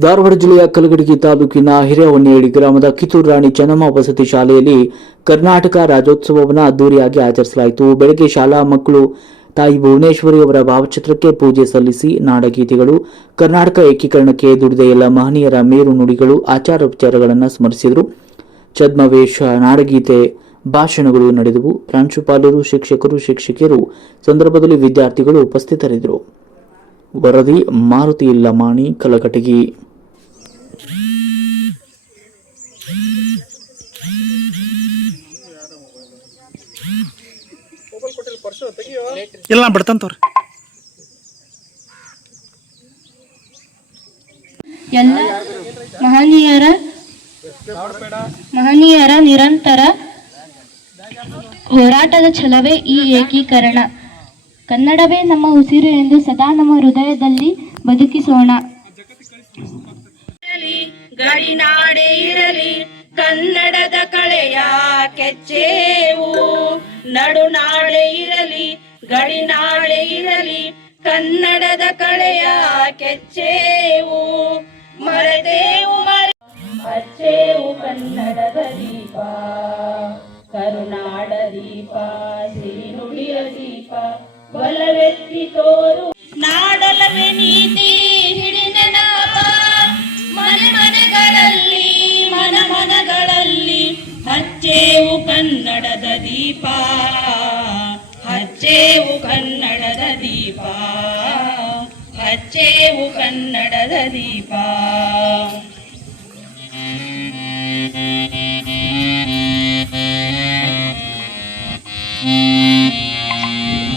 ಧಾರವಾಡ ಜಿಲ್ಲೆಯ ಕಲಗಡಗಿ ತಾಲೂಕಿನ ಹಿರೇಹೊನ್ನೇಳಿ ಗ್ರಾಮದ ಕಿತ್ತೂರು ರಾಣಿ ಚೆನ್ನಮ್ಮ ವಸತಿ ಶಾಲೆಯಲ್ಲಿ ಕರ್ನಾಟಕ ರಾಜ್ಯೋತ್ಸವವನ್ನು ಅದ್ದೂರಿಯಾಗಿ ಆಚರಿಸಲಾಯಿತು. ಬೆಳಗ್ಗೆ ಶಾಲಾ ಮಕ್ಕಳು ತಾಯಿ ಭುವನೇಶ್ವರಿ ಅವರ ಭಾವಚಿತ್ರಕ್ಕೆ ಪೂಜೆ ಸಲ್ಲಿಸಿ ನಾಡಗೀತೆಗಳು, ಕರ್ನಾಟಕ ಏಕೀಕರಣಕ್ಕೆ ದುಡಿದ ಎಲ್ಲ ಮಹನೀಯರ ಮೇರು ನುಡಿಗಳು, ಆಚಾರೋಪಚಾರಗಳನ್ನು ಸ್ಮರಿಸಿದರು. ಛದ್ಮವೇಷ, ನಾಡಗೀತೆ, ಭಾಷಣಗಳು ನಡೆದವು. ಪ್ರಾಂಶುಪಾಲರು, ಶಿಕ್ಷಕರು, ಶಿಕ್ಷಕಿಯರು ಸಂದರ್ಭದಲ್ಲಿ ವಿದ್ಯಾರ್ಥಿಗಳು ಉಪಸ್ಥಿತರಿದ್ದರು. ವರದಿ, ಮಾರುತಿ ಲಮಾಣಿ ಕಲಕಟಗಿ ಇಲ್ಲ ನಾ ಬಿಡ್ತಾನ ತೋರಿ ಎಲ್ಲ ಮಹನೀಯರ ಮಹನೀಯರ ನಿರಂತರ ಹೋರಾಟದ ಛಲವೇ ಈ ಏಕೀಕರಣ. ಕನ್ನಡವೇ ನಮ್ಮ ಉಸಿರು ಎಂದು ಸದಾ ನಮ್ಮ ಹೃದಯದಲ್ಲಿ ಬದುಕಿಸೋಣ. ಗಡಿನಾಡೆ ಇರಲಿ ಕನ್ನಡದ ಕಳೆಯ ಕೆಚ್ಚೇವು ನಡುನಾಡೆ ಇರಲಿ ಗಡಿನಾಡೆ ಇರಲಿ, ಕನ್ನಡದ ಕಳೆಯ ಕೆಚ್ಚೇವು ಮರೆದೇವು ಮರೆ. ಅಚ್ಚೇವು ಕನ್ನಡದ ದೀಪ, ಕರುನಾಡ ದೀಪ ಸಿರಿನುಡಿಯ ದೀಪ, ಬಲವೆತ್ತಿ ತೋರು ಹಚ್ಚೇವು ಕನ್ನಡದ ದೀಪ. ಹಚ್ಚೇವು ಕನ್ನಡದ ದೀಪ.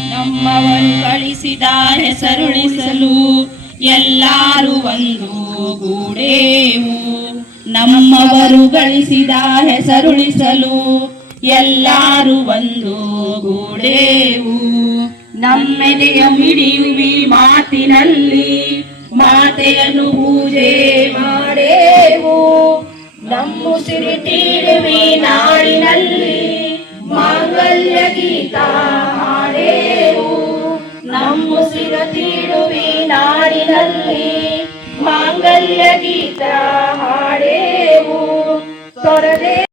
ನಮ್ಮವರು ಕಳಿಸಿದ ಹೆಸರುಳಿಸಲು ಎಲ್ಲಾರು ಒಂದು ಗೂಡೇವು. ನಮ್ಮವರು ಗಳಿಸಿದ ಹೆಸರುಳಿಸಲು ಎಲ್ಲಾರು ಒಂದು ಗೂಡೇವು. ನಮ್ಮೆದೆಯ ಮಿಡಿಯುವಿ ಮಾತಿನಲ್ಲಿ ಮಾತೆಯನ್ನು ಪೂಜೆ ಮಾಡೇವು. ನಮ್ಮುಸಿರು ತೀಡುವಿ ನಾಡಿನಲ್ಲಿ ಮಾಂಗಲ್ಯ ಗೀತ ಹಾಡೇವು. ನಮ್ಮುಸಿರ ತೀಡುವಿ ನಾಡಿನಲ್ಲಿ ಮಾಂಗಲ್ಯ ಗೀತ ಹಾಡೇವು. ತೊರದೆ